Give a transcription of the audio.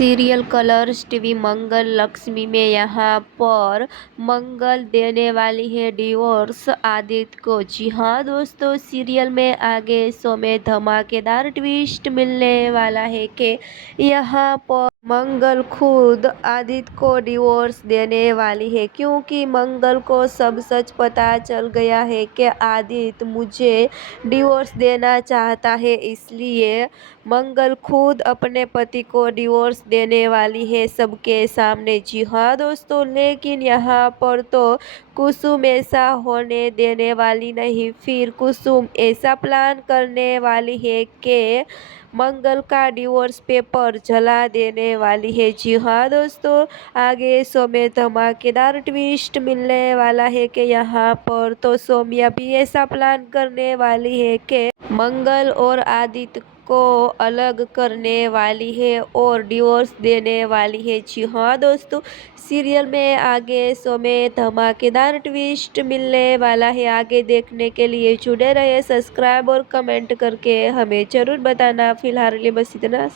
Serial Colors TV मंगल लक्ष्मी में यहाँ पर मंगल देने वाली है डिवोर्स आदित्य को। जी हाँ दोस्तों, सीरियल में आगे शो में धमाकेदार ट्विस्ट मिलने वाला है कि यहाँ पर मंगल खुद आदित्य को डिवोर्स देने वाली है, क्योंकि मंगल को सब सच पता चल गया है कि आदित्य मुझे डिवोर्स देना चाहता है। इसलिए मंगल खुद अपने पति को डिवोर्स देने वाली है सबके सामने। जी हाँ दोस्तों, लेकिन यहाँ पर तो कुसुम ऐसा होने देने वाली नहीं। फिर कुसुम ऐसा प्लान करने वाली है कि मंगल का डिवोर्स पेपर जला देने वाली है। जी हाँ दोस्तों, आगे शो में धमाकेदार ट्विस्ट मिलने वाला है कि यहाँ पर तो सौम्या भी ऐसा प्लान करने वाली है कि मंगल और आदित्य को अलग करने वाली है और डिवोर्स देने वाली है। जी हाँ दोस्तों, सीरियल में आगे शो में धमाकेदार ट्विस्ट मिलने वाला है। आगे देखने के लिए जुड़े रहिए, सब्सक्राइब और कमेंट करके हमें ज़रूर बताना। फिलहाल के लिए बस इतना।